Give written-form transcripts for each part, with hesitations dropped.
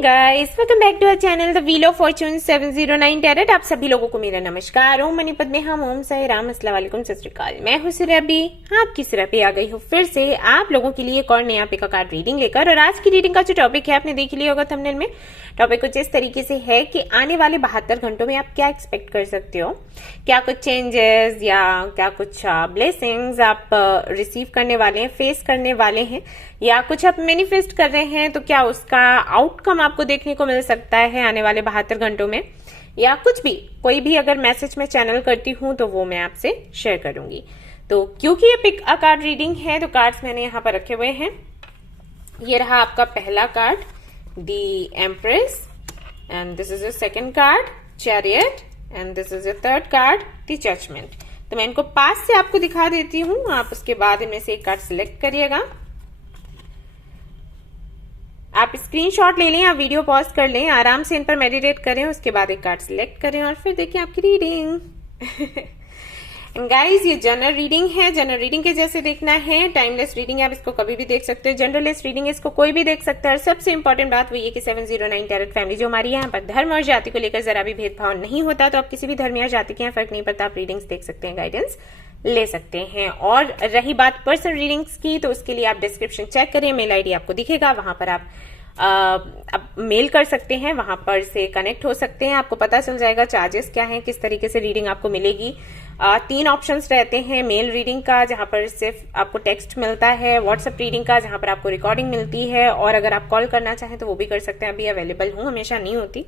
Guys, welcome back to our channel the wheel of fortune 709 tarot. आप सभी लोगों को मेरा नमस्कार। ओम मणिपत में हम ओम साई राम, अस्सलाम वालेकुम, सत श्री अकाल। मैं हूं सिरबी, आपकी सिरबी आ गई हूं फिर से आप लोगों के लिए एक और नया पिका कार्ड रीडिंग लेकर। और आज की रीडिंग का जो टॉपिक है आपने देख लिया होगा थंबनेल में। टॉपिक कुछ इस तरीके से है कि आने वाले 72 घंटों में आप क्या एक्सपेक्ट कर सकते हो, क्या कुछ चेंजेस या क्या कुछ ब्लेसिंग्स आप रिसीव करने वाले हैं, फेस करने वाले हैं, या कुछ आप मैनिफेस्ट कर रहे हैं तो क्या उसका आउटकम आपको देखने को मिल सकता है आने वाले 72 घंटों में, या कुछ भी कोई भी अगर मैसेज मैं चैनल करती हूं तो वो मैं आपसे शेयर करूंगी। तो क्योंकि ये पिक अ कार्ड रीडिंग है तो कार्ड्स मैंने यहाँ पर रखे हुए हैं। ये रहा आपका पहला card, the Empress, and this is your second card, chariot, and this is your third card, the judgment. तो मैं इनको पास से आपको दिखा देती हूँ, आप उसके बाद इनमें से एक कार्ड सिलेक्ट करिएगा। आप स्क्रीनशॉट ले लें या वीडियो पॉज कर लें, आराम से इन पर मेडिटेट करें, उसके बाद एक कार्ड सिलेक्ट करें और फिर देखिए आपकी रीडिंग। गाइस, ये जनरल रीडिंग है, जनरल रीडिंग के जैसे देखना है। टाइमलेस रीडिंग है, आप इसको कभी भी देख सकते हो। जनरलेस रीडिंग है, इसको कोई भी देख सकता है। और सबसे इंपॉर्टेंट बात वो ये कि 709 टैरेट फैमिली जो हमारी है, यहाँ पर धर्म और जाति को लेकर जरा भी भेदभाव नहीं होता। तो आप किसी भी धर्म या जाति के यहाँ फर्क नहीं पड़ता, आप रीडिंग्स देख सकते हैं, गाइडेंस ले सकते हैं। और रही बात पर्सनल रीडिंग्स की, तो उसके लिए आप डिस्क्रिप्शन चेक करें, मेल आईडी आपको दिखेगा, वहां पर आप मेल कर सकते हैं, वहां पर से कनेक्ट हो सकते हैं। आपको पता चल जाएगा चार्जेस क्या हैं, किस तरीके से रीडिंग आपको मिलेगी। 3 ऑप्शंस रहते हैं, मेल रीडिंग का जहां पर सिर्फ आपको टेक्स्ट मिलता है, व्हाट्सएप रीडिंग का जहां पर आपको रिकॉर्डिंग मिलती है, और अगर आप कॉल करना चाहें तो वो भी कर सकते हैं। अभी अवेलेबल हूं, हमेशा नहीं होती,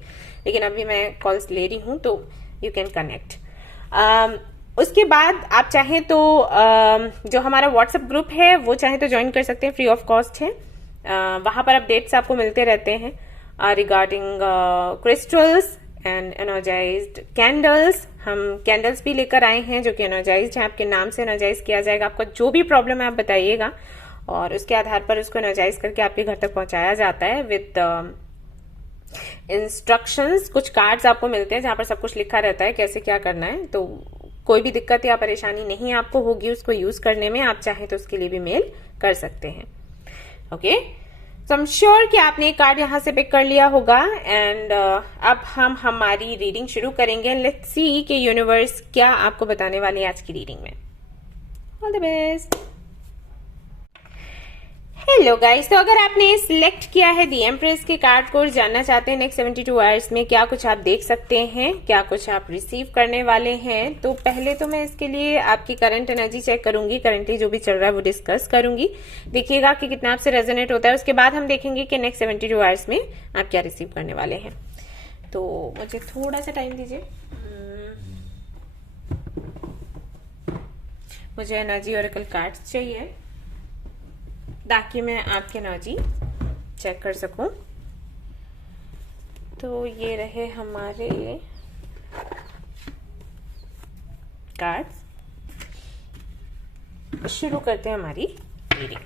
लेकिन अभी मैं कॉल्स ले रही हूं, तो यू कैन कनेक्ट। उसके बाद आप चाहें तो जो हमारा व्हाट्सएप ग्रुप है वो चाहे तो ज्वाइन कर सकते हैं, फ्री ऑफ कॉस्ट है। वहां पर अपडेट्स आपको मिलते रहते हैं regarding crystals and energised candles. हम कैंडल्स भी लेकर आए हैं जो कि एनर्जाइज्ड है, आपके नाम से एनर्जाइज किया जाएगा। आपका जो भी प्रॉब्लम है आप बताइएगा और उसके आधार पर उसको एनर्जाइज करके आपके घर तक पहुंचाया जाता है विद इंस्ट्रक्शंस। कुछ कार्ड्स आपको मिलते हैं जहां पर सब कुछ लिखा रहता है कैसे क्या करना है, तो कोई भी दिक्कत या परेशानी नहीं आपको होगी उसको यूज करने में। आप चाहें तो उसके लिए भी मेल कर सकते हैं। Okay, so I am sure कि आपने एक कार्ड यहां से पिक कर लिया होगा। एंड अब हम हमारी रीडिंग शुरू करेंगे। लेट्स सी कि यूनिवर्स क्या आपको बताने वाली है आज की रीडिंग में। All the best. Hello guys, तो अगर आपने सिलेक्ट किया है दी एम्प्रेस के कार्ड को और जानना चाहते हैं नेक्स्ट 72 आवर्स में क्या कुछ आप देख सकते हैं, क्या कुछ आप रिसीव करने वाले हैं, तो पहले तो मैं इसके लिए आपकी करंट एनर्जी चेक करूंगी, करंटली जो भी चल रहा है वो डिस्कस करूंगी, देखिएगा कि कितना आपसे रेजोनेट होता है। उसके बाद हम देखेंगे कि नेक्स्ट 72 आवर्स में आप क्या रिसीव करने वाले हैं। तो मुझे थोड़ा सा टाइम दीजिए, मुझे एनर्जी ओरेकल कार्ड्स चाहिए ताकि मैं आपकी एनर्जी चेक कर सकूं। तो ये रहे हमारे कार्ड्स, शुरू करते हैं हमारी reading.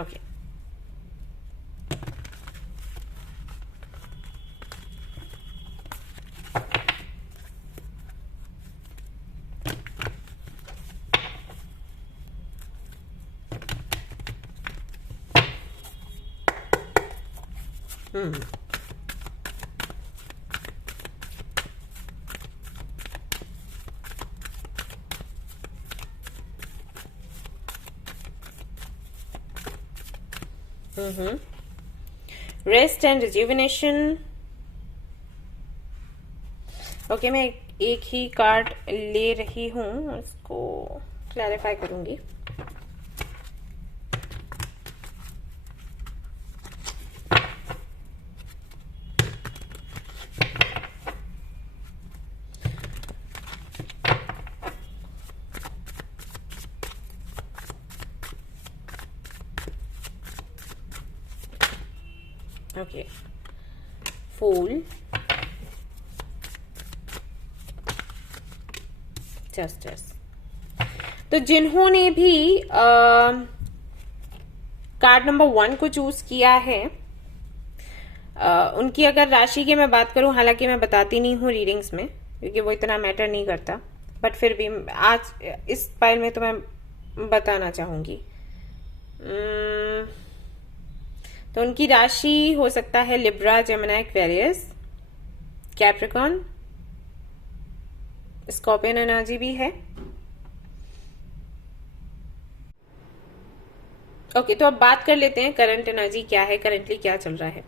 Okay, rest and rejuvenation. Okay, मैं एक ही कार्ड ले रही हूं, उसको क्लैरिफाई करूंगी। ओके, फूल, जस्टिस। तो जिन्होंने भी कार्ड नंबर 1 को चूज किया है, उनकी अगर राशि की मैं बात करूं, हालांकि मैं बताती नहीं हूं रीडिंग्स में क्योंकि वो इतना मैटर नहीं करता, बट फिर भी आज इस पाइल में तो मैं बताना चाहूंगी। तो उनकी राशि हो सकता है Libra, Gemini, Aquarius, Capricorn, scorpion energy भी है। ओके, तो अब बात कर लेते हैं करंट एनर्जी क्या है, करंटली क्या चल रहा है।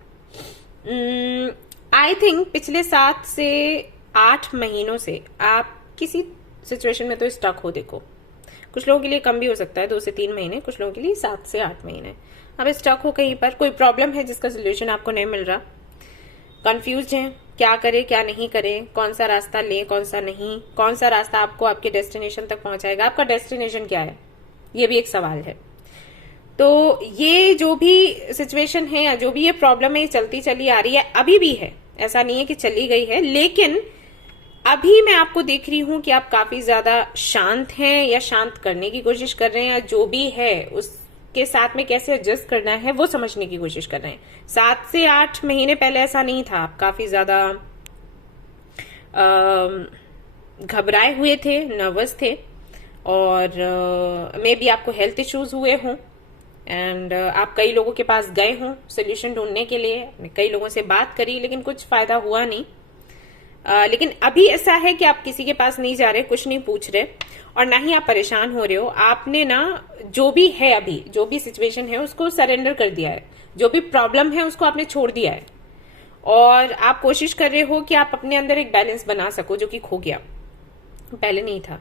आई थिंक पिछले 7 से 8 महीनों से आप किसी सिचुएशन में तो स्टक हो। देखो, कुछ लोगों के लिए कम भी हो सकता है, 2 से 3 महीने, कुछ लोगों के लिए 7 से 8 महीने। आप स्टक हो कहीं पर, कोई प्रॉब्लम है जिसका सोल्यूशन आपको नहीं मिल रहा, कंफ्यूज हैं, क्या करें क्या नहीं करें, कौन सा रास्ता लें कौन सा नहीं, कौन सा रास्ता आपको आपके डेस्टिनेशन तक पहुंचाएगा, आपका डेस्टिनेशन क्या है, ये भी एक सवाल है। तो ये जो भी सिचुएशन है या जो भी ये प्रॉब्लम है, ये चलती चली आ रही है, अभी भी है, ऐसा नहीं है कि चली गई है, लेकिन अभी मैं आपको देख रही हूं कि आप काफी ज्यादा शांत हैं या शांत करने की कोशिश कर रहे हैं, या जो भी है उसके साथ में कैसे एडजस्ट करना है वो समझने की कोशिश कर रहे हैं। 7 से 8 महीने पहले ऐसा नहीं था, आप काफी ज्यादा घबराए हुए थे, नर्वस थे, और मे बी आपको हेल्थ इश्यूज हुए हों, एंड आप कई लोगों के पास गए हों सोल्यूशन ढूंढने के लिए, कई लोगों से बात करी लेकिन कुछ फायदा हुआ नहीं। लेकिन अभी ऐसा है कि आप किसी के पास नहीं जा रहे, कुछ नहीं पूछ रहे, और ना ही आप परेशान हो रहे हो। आपने ना जो भी है, अभी जो भी सिचुएशन है उसको सरेंडर कर दिया है, जो भी प्रॉब्लम है उसको आपने छोड़ दिया है, और आप कोशिश कर रहे हो कि आप अपने अंदर एक बैलेंस बना सको जो कि खो गया, पहले नहीं था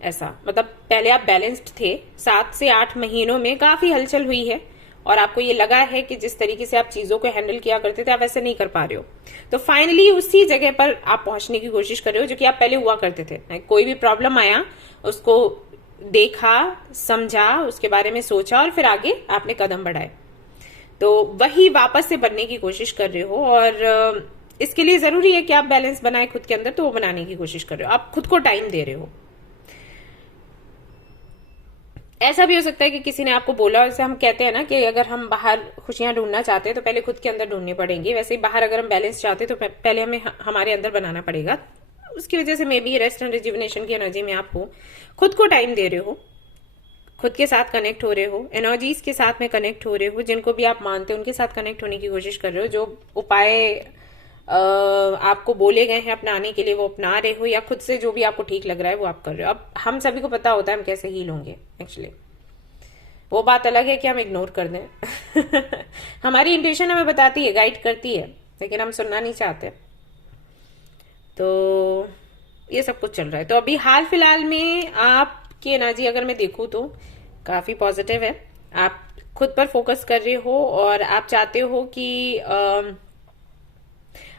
ऐसा। मतलब पहले आप बैलेंस्ड थे, 7 से 8 महीनों में काफी हलचल हुई है, और आपको ये लगा है कि जिस तरीके से आप चीजों को हैंडल किया करते थे आप ऐसे नहीं कर पा रहे हो। तो फाइनली उसी जगह पर आप पहुंचने की कोशिश कर रहे हो जो कि आप पहले हुआ करते थे। कोई भी प्रॉब्लम आया, उसको देखा, समझा, उसके बारे में सोचा, और फिर आगे आपने कदम बढ़ाए। तो वही वापस से बनने की कोशिश कर रहे हो, और इसके लिए जरूरी है कि आप बैलेंस बनाए खुद के अंदर, तो वो बनाने की कोशिश कर रहे हो, आप खुद को टाइम दे रहे हो। ऐसा भी हो सकता है कि किसी ने आपको बोला, जैसे हम कहते हैं ना कि अगर हम बाहर खुशियां ढूंढना चाहते हैं तो पहले खुद के अंदर ढूंढनी पड़ेंगी, वैसे ही बाहर अगर हम बैलेंस चाहते हैं तो पहले हमें हमारे अंदर बनाना पड़ेगा। उसकी वजह से may be rest and rejuvenation की एनर्जी में आप हो, खुद को टाइम दे रहे हो, खुद के साथ कनेक्ट हो रहे हो, एनर्जीज के साथ में कनेक्ट हो रहे हो, जिनको भी आप मानते हो उनके साथ कनेक्ट होने की कोशिश कर रहे हो, जो उपाय आपको बोले गए हैं अपनाने के लिए वो अपना रहे हो, या खुद से जो भी आपको ठीक लग रहा है वो आप कर रहे हो। अब हम सभी को पता होता है हम कैसे हील होंगे, एक्चुअली वो बात अलग है कि हम इग्नोर कर दें हमारी इंट्यूशन हमें बताती है, गाइड करती है, लेकिन हम सुनना नहीं चाहते। तो ये सब कुछ चल रहा है। तो अभी हाल फिलहाल में आपकी एनर्जी अगर मैं देखूं तो काफी पॉजिटिव है, आप खुद पर फोकस कर रहे हो, और आप चाहते हो कि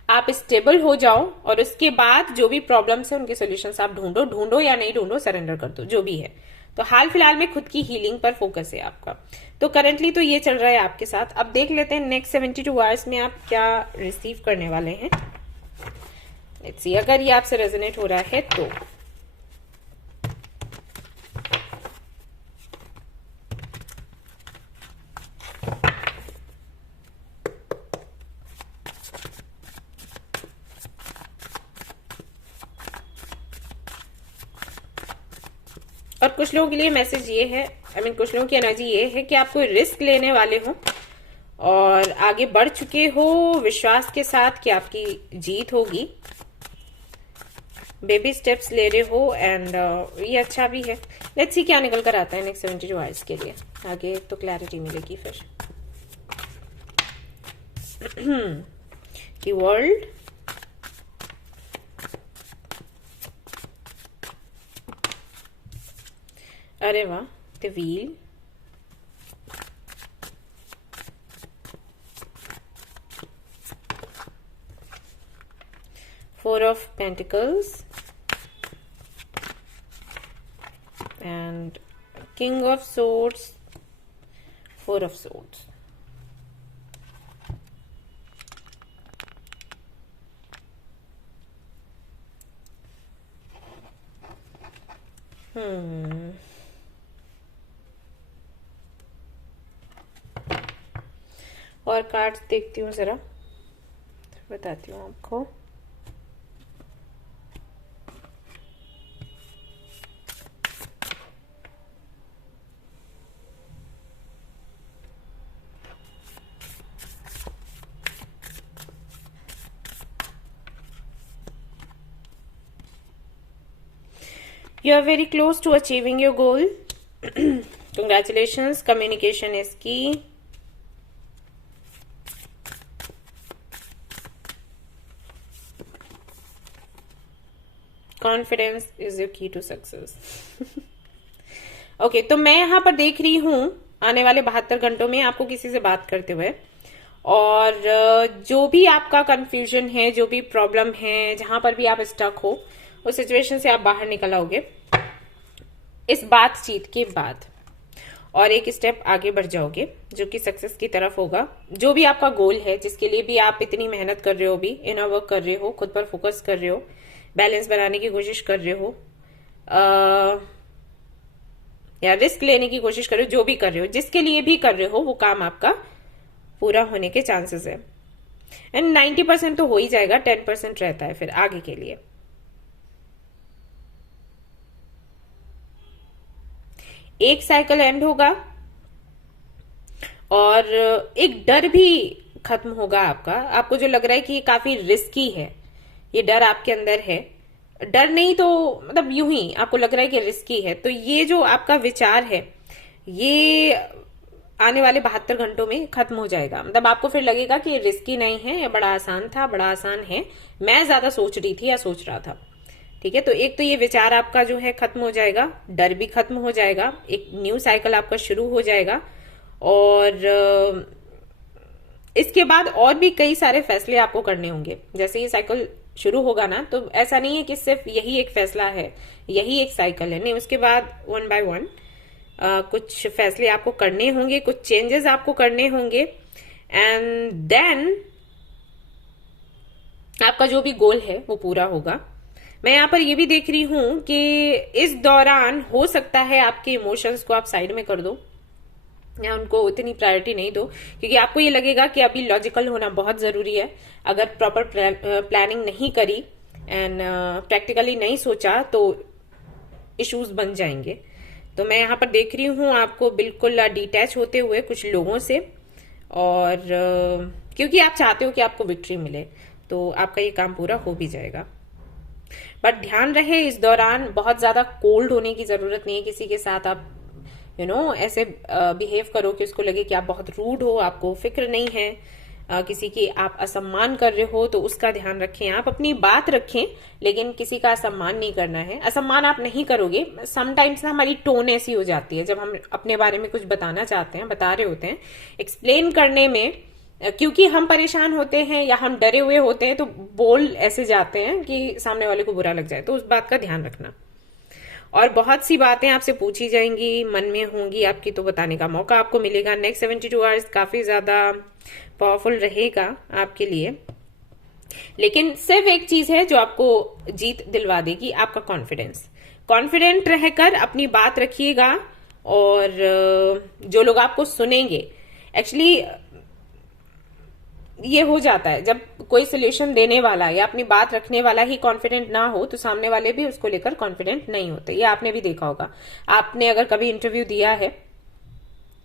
आप स्टेबल हो जाओ, और उसके बाद जो भी प्रॉब्लम्स है उनके सॉल्यूशंस आप ढूंढो या नहीं ढूंढो, सरेंडर कर दो, जो भी है। तो हाल फिलहाल में खुद की हीलिंग पर फोकस है आपका। तो करंटली तो ये चल रहा है आपके साथ। अब देख लेते हैं नेक्स्ट 72 आवर्स में आप क्या रिसीव करने वाले हैं। लेट्स सी, अगर ये आपसे रेजोनेट हो रहा है तो और कुछ लोगों के लिए मैसेज ये है, कुछ लोगों की एनर्जी ये है कि आप कोई रिस्क लेने वाले हो और आगे बढ़ चुके हो विश्वास के साथ कि आपकी जीत होगी, बेबी स्टेप्स ले रहे हो, एंड ये अच्छा भी है। लेट्स सी क्या निकल कर आता है नेक्स्ट 72 आवर्स के लिए, आगे तो क्लैरिटी मिलेगी फिर। कि वर्ल्ड, अरे वाह, the wheel, four of pentacles and king of swords, four of swords. और कार्ड्स देखती हूँ जरा, बताती हूँ आपको। You are very close to achieving your goal. Congratulations. Communication is key. Confidence is your key to success. Okay तो मैं यहाँ पर देख रही हूँ आने वाले 72 घंटों में आपको किसी से बात करते हुए, और जो भी आपका कंफ्यूजन है, जो भी प्रॉब्लम है, जहां पर भी आप स्टक हो, उस सिचुएशन से आप बाहर निकल आओगे इस बातचीत के बाद, और एक स्टेप आगे बढ़ जाओगे जो कि सक्सेस की तरफ होगा। जो भी आपका गोल है, जिसके लिए भी आप इतनी मेहनत कर रहे हो, भी इनर वर्क कर रहे हो, खुद पर फोकस कर रहे हो, बैलेंस बनाने की कोशिश कर रहे हो, या रिस्क लेने की कोशिश कर रहे हो, जो भी कर रहे हो, जिसके लिए भी कर रहे हो, वो काम आपका पूरा होने के चांसेस है। एंड 90% तो हो ही जाएगा, 10% रहता है फिर आगे के लिए। एक साइकिल एंड होगा और एक डर भी खत्म होगा आपका। आपको जो लग रहा है कि ये काफी रिस्की है, ये डर आपके अंदर है, डर नहीं तो मतलब यूं ही आपको लग रहा है कि रिस्की है, तो ये जो आपका विचार है ये आने वाले 72 घंटों में खत्म हो जाएगा। मतलब आपको फिर लगेगा कि ये रिस्की नहीं है, ये बड़ा आसान था, बड़ा आसान है, मैं ज्यादा सोच रही थी या सोच रहा था। ठीक है, तो एक तो ये विचार आपका जो है खत्म हो जाएगा, डर भी खत्म हो जाएगा, एक न्यू साइकिल आपका शुरू हो जाएगा। और इसके बाद और भी कई सारे फैसले आपको करने होंगे। जैसे ये साइकिल शुरू होगा ना, तो ऐसा नहीं है कि सिर्फ यही एक फैसला है, यही एक साइकिल है, नहीं, उसके बाद 1 by 1 कुछ फैसले आपको करने होंगे, कुछ चेंजेस आपको करने होंगे, एंड देन आपका जो भी गोल है वो पूरा होगा। मैं यहाँ पर ये भी देख रही हूं कि इस दौरान हो सकता है आपके इमोशंस को आप साइड में कर दो या उनको इतनी प्रायोरिटी नहीं दो, क्योंकि आपको ये लगेगा कि अभी लॉजिकल होना बहुत जरूरी है। अगर प्रॉपर प्लानिंग नहीं करी एंड प्रैक्टिकली नहीं सोचा तो इश्यूज बन जाएंगे। तो मैं यहाँ पर देख रही हूँ आपको बिल्कुल डिटैच होते हुए कुछ लोगों से, और क्योंकि आप चाहते हो कि आपको विक्ट्री मिले, तो आपका ये काम पूरा हो भी जाएगा। बट ध्यान रहे इस दौरान बहुत ज्यादा कोल्ड होने की जरूरत नहीं है। किसी के साथ आप ऐसे बिहेव करो कि उसको लगे कि आप बहुत रूड हो, आपको फिक्र नहीं है, किसी की आप असम्मान कर रहे हो, तो उसका ध्यान रखें। आप अपनी बात रखें लेकिन किसी का असम्मान नहीं करना है। असम्मान आप नहीं करोगे। समटाइम्स ना हमारी टोन ऐसी हो जाती है जब हम अपने बारे में कुछ बताना चाहते हैं, बता रहे होते हैं, एक्सप्लेन करने में क्योंकि हम परेशान होते हैं या हम डरे हुए होते हैं, तो बोल ऐसे जाते हैं कि सामने वाले को बुरा लग जाए। तो उस बात का ध्यान रखना। और बहुत सी बातें आपसे पूछी जाएंगी, मन में होंगी आपकी, तो बताने का मौका आपको मिलेगा। नेक्स्ट 72 आवर्स काफी ज्यादा पावरफुल रहेगा आपके लिए। लेकिन सिर्फ एक चीज है जो आपको जीत दिलवा देगी, आपका कॉन्फिडेंस। कॉन्फिडेंट रहकर अपनी बात रखिएगा, और जो लोग आपको सुनेंगे, एक्चुअली ये हो जाता है जब कोई सोल्यूशन देने वाला या अपनी बात रखने वाला ही कॉन्फिडेंट ना हो, तो सामने वाले भी उसको लेकर कॉन्फिडेंट नहीं होते। ये आपने भी देखा होगा। आपने अगर कभी इंटरव्यू दिया है,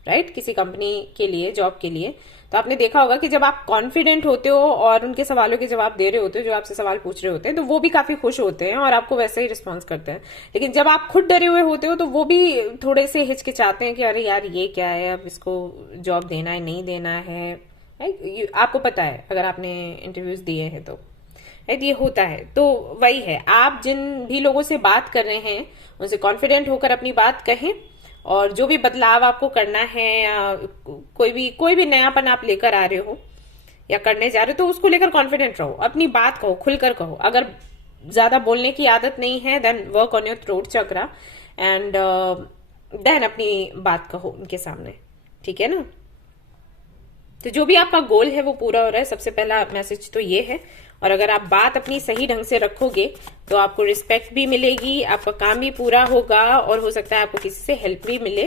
राइट, किसी कंपनी के लिए, जॉब के लिए, तो आपने देखा होगा कि जब आप कॉन्फिडेंट होते हो और उनके सवालों के जवाब दे रहे होते हो, जो आपसे सवाल पूछ रहे होते हैं, तो वो भी काफी खुश होते हैं और आपको वैसे ही रिस्पॉन्स करते हैं। लेकिन जब आप खुद डरे हुए होते हो, तो वो भी थोड़े से हिचकिचाते हैं कि अरे यार ये क्या है, अब इसको जॉब देना है नहीं देना है। आपको पता है अगर आपने इंटरव्यूज दिए हैं तो, राइट, ये होता है। तो वही है, आप जिन भी लोगों से बात कर रहे हैं उनसे कॉन्फिडेंट होकर अपनी बात कहें, और जो भी बदलाव आपको करना है, कोई भी नयापन आप लेकर आ रहे हो या करने जा रहे हो, तो उसको लेकर कॉन्फिडेंट रहो, अपनी बात कहो, खुलकर कहो। अगर ज्यादा बोलने की आदत नहीं है, then work on your throat chakra and then अपनी बात कहो उनके सामने, ठीक है ना। तो जो भी आपका गोल है वो पूरा हो रहा है, सबसे पहला मैसेज तो ये है। और अगर आप बात अपनी सही ढंग से रखोगे तो आपको रिस्पेक्ट भी मिलेगी, आपका काम भी पूरा होगा, और हो सकता है आपको किसी से हेल्प भी मिले।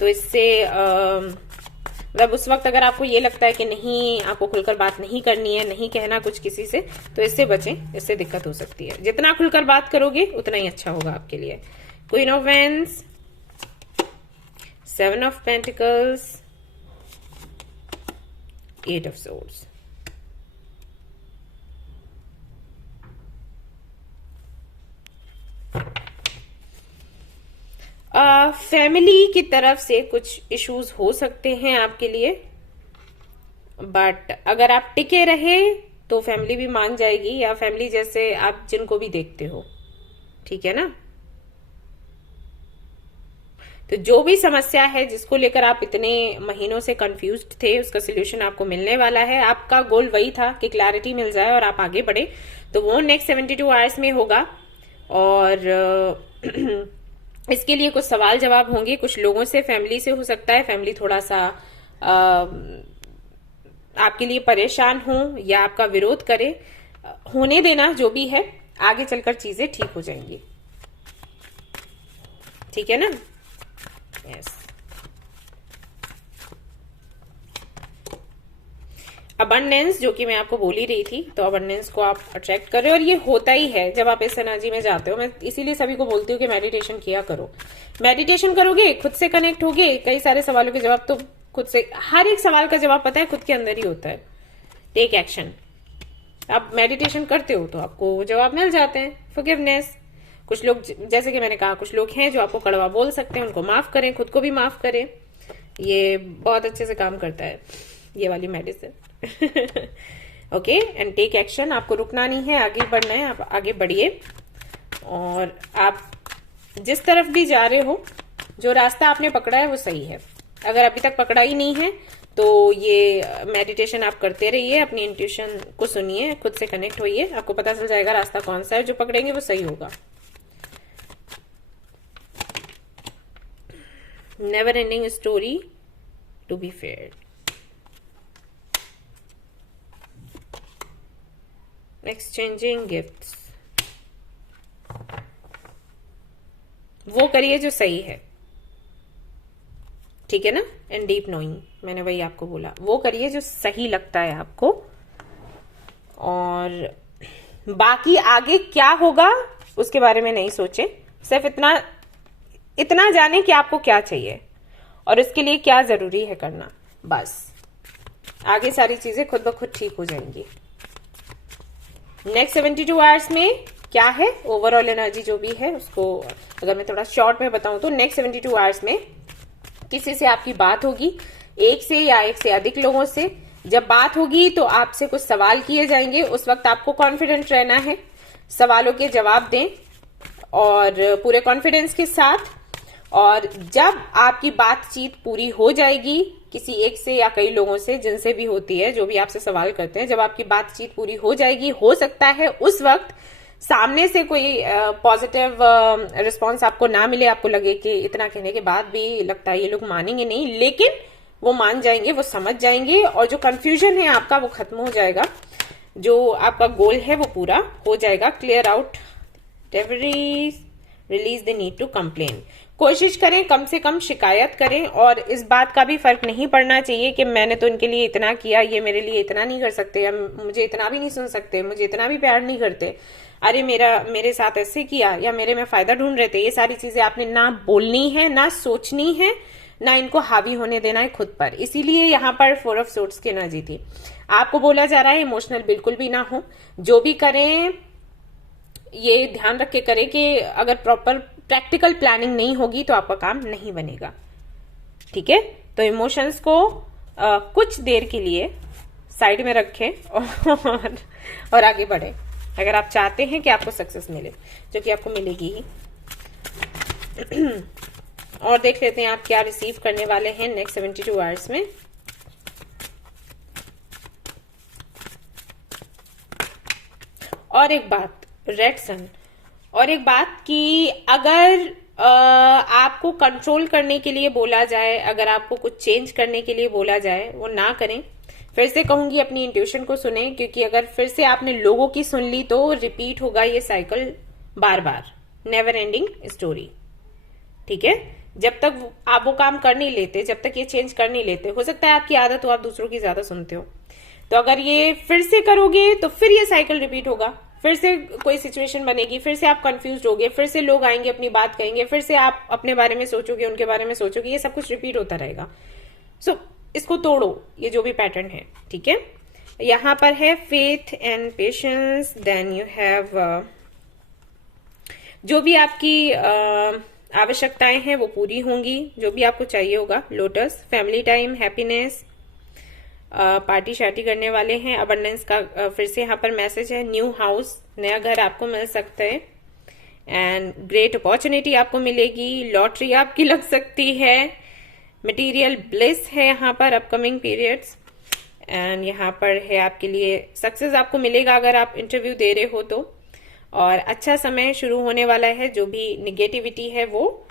तो इससे मतलब उस वक्त अगर आपको ये लगता है कि नहीं, आपको खुलकर बात नहीं करनी है, नहीं कहना कुछ किसी से, तो इससे बचें, इससे दिक्कत हो सकती है। जितना खुलकर बात करोगे उतना ही अच्छा होगा आपके लिए। Queen of wands, 7 of pentacles, 8 of swords. Family की तरफ से कुछ इश्यूज हो सकते हैं आपके लिए, बट अगर आप टिके रहे तो फैमिली भी मान जाएगी, या फैमिली जैसे आप जिनको भी देखते हो, ठीक है ना। तो जो भी समस्या है जिसको लेकर आप इतने महीनों से कंफ्यूज्ड थे, उसका सोल्यूशन आपको मिलने वाला है। आपका गोल वही था कि क्लैरिटी मिल जाए और आप आगे बढ़े, तो वो नेक्स्ट 72 आवर्स में होगा। और इसके लिए कुछ सवाल जवाब होंगे कुछ लोगों से, फैमिली से हो सकता है। फैमिली थोड़ा सा आपके लिए परेशान हो या आपका विरोध करे, होने देना, जो भी है, आगे चलकर चीजें ठीक हो जाएंगी, ठीक है ना। यस, अबंडेंस, जो कि मैं आपको बोल ही रही थी, तो अबंडेंस को आप अट्रैक्ट कर रहे हो, और ये होता ही है जब आप इस एनर्जी में जाते हो। मैं इसीलिए सभी को बोलती हूँ कि मेडिटेशन किया करो। मेडिटेशन करोगे, खुद से कनेक्ट होगे, कई सारे सवालों के जवाब तो खुद से, हर एक सवाल का जवाब पता है खुद के अंदर ही होता है। Take action. आप मेडिटेशन करते हो तो आपको जवाब मिल जाते हैं। फॉरगिवनेस, कुछ लोग, जैसे कि मैंने कहा, कुछ लोग हैं जो आपको कड़वा बोल सकते हैं, उनको माफ करें, खुद को भी माफ करें। ये बहुत अच्छे से काम करता है, ये वाली medicine. Okay, and take action. आपको रुकना नहीं है, आगे बढ़ना है, आप आगे बढ़िए। और आप जिस तरफ भी जा रहे हो, जो रास्ता आपने पकड़ा है वो सही है। अगर अभी तक पकड़ा ही नहीं है तो ये मेडिटेशन आप करते रहिए, अपनी इंट्यूशन को सुनिए, खुद से कनेक्ट होइए, आपको पता चल जाएगा रास्ता कौन सा है, जो पकड़ेंगे वो सही होगा। Never ending story to be fair. Exchanging gifts, वो करिए जो सही है, ठीक है ना। एंड डीप नोइंग, मैंने वही आपको बोला, वो करिए जो सही लगता है आपको। और बाकी आगे क्या होगा उसके बारे में नहीं सोचे, सिर्फ इतना जाने कि आपको क्या चाहिए और इसके लिए क्या जरूरी है करना, बस। आगे सारी चीजें खुद ब खुद ठीक हो जाएंगी। नेक्स्ट 72 आवर्स में क्या है, ओवरऑल एनर्जी जो भी है उसको अगर मैं थोड़ा शॉर्ट में बताऊं तो, नेक्स्ट 72 आवर्स में किसी से आपकी बात होगी, एक से या एक से अधिक लोगों से। जब बात होगी तो आपसे कुछ सवाल किए जाएंगे, उस वक्त आपको कॉन्फिडेंट रहना है, सवालों के जवाब दें और पूरे कॉन्फिडेंस के साथ। और जब आपकी बातचीत पूरी हो जाएगी किसी एक से या कई लोगों से, जिनसे भी होती है, जो भी आपसे सवाल करते हैं, जब आपकी बातचीत पूरी हो जाएगी, हो सकता है उस वक्त सामने से कोई पॉजिटिव रिस्पांस आपको ना मिले, आपको लगे कि इतना कहने के बाद भी लगता है ये लोग मानेंगे नहीं, लेकिन वो मान जाएंगे, वो समझ जाएंगे, और जो कंफ्यूजन है आपका वो खत्म हो जाएगा, जो आपका गोल है वो पूरा हो जाएगा। Clear out release the need to complain. कोशिश करें कम से कम शिकायत करें, और इस बात का भी फर्क नहीं पड़ना चाहिए कि मैंने तो इनके लिए इतना किया, ये मेरे लिए इतना नहीं कर सकते, या मुझे इतना भी नहीं सुन सकते, मुझे इतना भी प्यार नहीं करते, अरे मेरे साथ ऐसे किया, या मेरे में फायदा ढूंढ रहे थे। ये सारी चीजें आपने ना बोलनी है, ना सोचनी है, ना इनको हावी होने देना है खुद पर। इसीलिए यहाँ पर 4 ऑफ सोर्ड्स की एनर्जी थी। आपको बोला जा रहा है इमोशनल बिल्कुल भी ना हो, जो भी करें ये ध्यान रख के करें कि अगर प्रॉपर प्रैक्टिकल प्लानिंग नहीं होगी तो आपका काम नहीं बनेगा, ठीक है। तो इमोशंस को कुछ देर के लिए साइड में रखें और आगे बढ़े, अगर आप चाहते हैं कि आपको सक्सेस मिले, जो कि आपको मिलेगी ही। और देख लेते हैं आप क्या रिसीव करने वाले हैं नेक्स्ट 72 आवर्स में। और एक बात, रेड सन, और एक बात कि अगर आपको कंट्रोल करने के लिए बोला जाए, अगर आपको कुछ चेंज करने के लिए बोला जाए, वो ना करें। फिर से कहूंगी अपनी इंट्यूशन को सुने, क्योंकि अगर फिर से आपने लोगों की सुन ली तो रिपीट होगा ये साइकिल बार बार, नेवर एंडिंग स्टोरी, ठीक है। जब तक आप वो काम कर नहीं लेते, जब तक ये चेंज कर नहीं लेते, हो सकता है आपकी आदत हो आप दूसरों की ज्यादा सुनते हो, तो अगर ये फिर से करोगे तो फिर ये साइकिल रिपीट होगा, फिर से कोई सिचुएशन बनेगी, फिर से आप कंफ्यूज होगे, फिर से लोग आएंगे अपनी बात कहेंगे, फिर से आप अपने बारे में सोचोगे, उनके बारे में सोचोगे, ये सब कुछ रिपीट होता रहेगा। सो इसको तोड़ो, ये जो भी पैटर्न है, ठीक है। यहां पर है faith and patience, then you have जो भी आपकी आवश्यकताएं हैं वो पूरी होंगी, जो भी आपको चाहिए होगा। Lotus, family time, happiness, party शार्टी करने वाले हैं। अबंडेंस का फिर से यहाँ पर मैसेज है। न्यू हाउस, नया घर आपको मिल सकता है। एंड ग्रेट अपॉर्चुनिटी आपको मिलेगी। लॉटरी आपकी लग सकती है। मटेरियल ब्लिस है यहाँ पर अपकमिंग पीरियड्स। एंड यहाँ पर है आपके लिए सक्सेस आपको मिलेगा अगर आप इंटरव्यू दे रहे हो तो। और अच्छा समय शुरू होने वाला है, जो भी निगेटिविटी है वो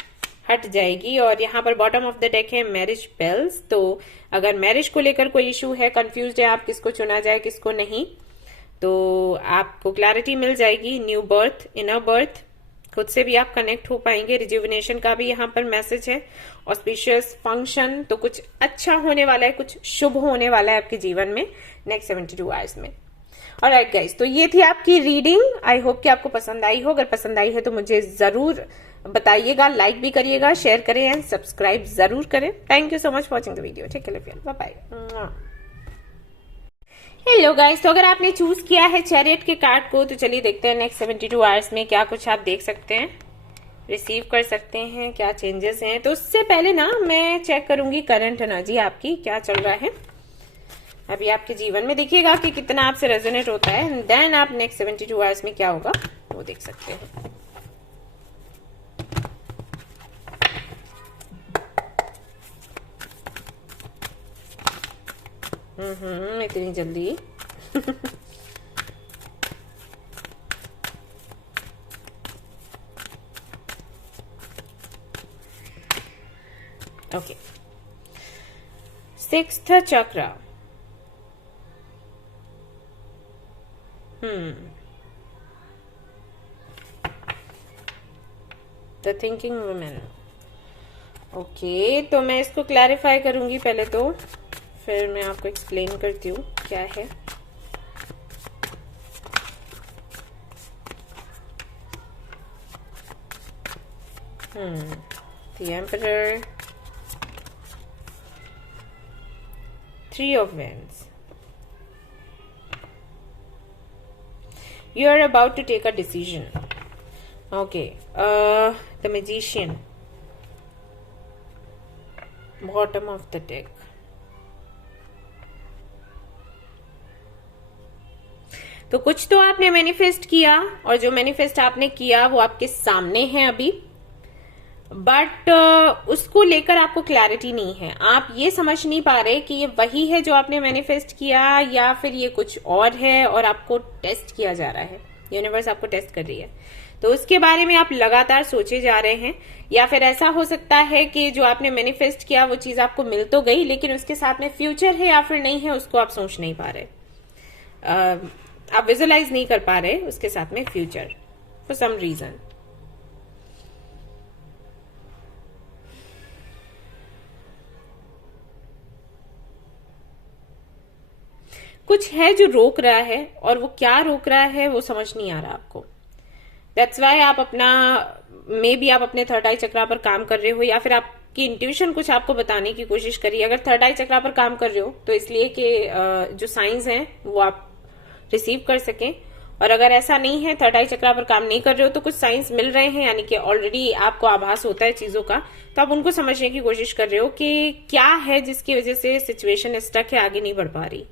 हट जाएगी। और यहाँ पर बॉटम ऑफ द डेक है मैरिज बेल्स। तो अगर मैरिज को लेकर कोई इशू है, कंफ्यूज्ड है आप किसको चुना जाए किसको नहीं, तो आपको क्लैरिटी मिल जाएगी। न्यू बर्थ, इनर बर्थ, खुद से भी आप कनेक्ट हो पाएंगे। रिजुविनेशन का भी यहाँ पर मैसेज है। ऑस्पिशियस फंक्शन, तो कुछ अच्छा होने वाला है, कुछ शुभ होने वाला है आपके जीवन में नेक्स्ट 72 आवर्स में। ऑलराइट गाइस, तो ये थी आपकी रीडिंग। आई होप कि आपको पसंद आई हो। अगर पसंद आई है तो मुझे जरूर बताइएगा, लाइक भी करिएगा, शेयर करें एंड सब्सक्राइब जरूर करें। Thank you so much watching the video. Take care, bye bye. Hello guys, तो अगर आपने चूज किया है चैरियट के कार्ड को, तो चलिए देखते हैं नेक्स्ट 72 आवर्स में क्या कुछ आप देख सकते हैं, रिसीव कर सकते हैं, क्या चेंजेस हैं। तो उससे पहले ना मैं चेक करूंगी करंट एनर्जी आपकी क्या चल रहा है अभी आपके जीवन में। देखिएगा कि कितना आपसे रेजोनेट होता है, देन आप नेक्स्ट 72 आवर्स में क्या होगा वो देख सकते हैं। इतनी जल्दी ओके। सिक्स्थ चक्र, द थिंकिंग वुमेन। ओके, तो मैं इसको क्लैरिफाई करूंगी पहले, तो फिर मैं आपको एक्सप्लेन करती हूँ क्या है। The emperor, 3 of Wands. You are about to take a decision. Okay. The Magician. Bottom of the deck. तो कुछ तो आपने मैनिफेस्ट किया, और जो मैनिफेस्ट आपने किया वो आपके सामने है अभी, बट उसको लेकर आपको क्लैरिटी नहीं है। आप ये समझ नहीं पा रहे कि ये वही है जो आपने मैनिफेस्ट किया या फिर ये कुछ और है, और आपको टेस्ट किया जा रहा है, यूनिवर्स आपको टेस्ट कर रही है। तो उसके बारे में आप लगातार सोचे जा रहे हैं, या फिर ऐसा हो सकता है कि जो आपने मैनिफेस्ट किया वो चीज आपको मिल तो गई, लेकिन उसके साथ में फ्यूचर है या फिर नहीं है उसको आप सोच नहीं पा रहे, आप विजुअलाइज नहीं कर पा रहे उसके साथ में फ्यूचर फॉर सम रीजन। कुछ है जो रोक रहा है, और वो क्या रोक रहा है वो समझ नहीं आ रहा आपको। दैट्स वाई आप अपना, मे बी आप अपने थर्ड आई चक्रा पर काम कर रहे हो, या फिर आपकी इंट्यूशन कुछ आपको बताने की कोशिश करिए। अगर थर्ड आई चक्रा पर काम कर रहे हो तो इसलिए कि जो साइंस हैं वो आप रिसीव कर सकें, और अगर ऐसा नहीं है, थर्ड आई चक्रा पर काम नहीं कर रहे हो, तो कुछ साइंस मिल रहे हैं, यानी कि ऑलरेडी आपको आभास होता है चीजों का, तो आप उनको समझने की कोशिश कर रहे हो कि क्या है जिसकी वजह से सिचुएशन स्टक है, आगे नहीं बढ़ पा रही।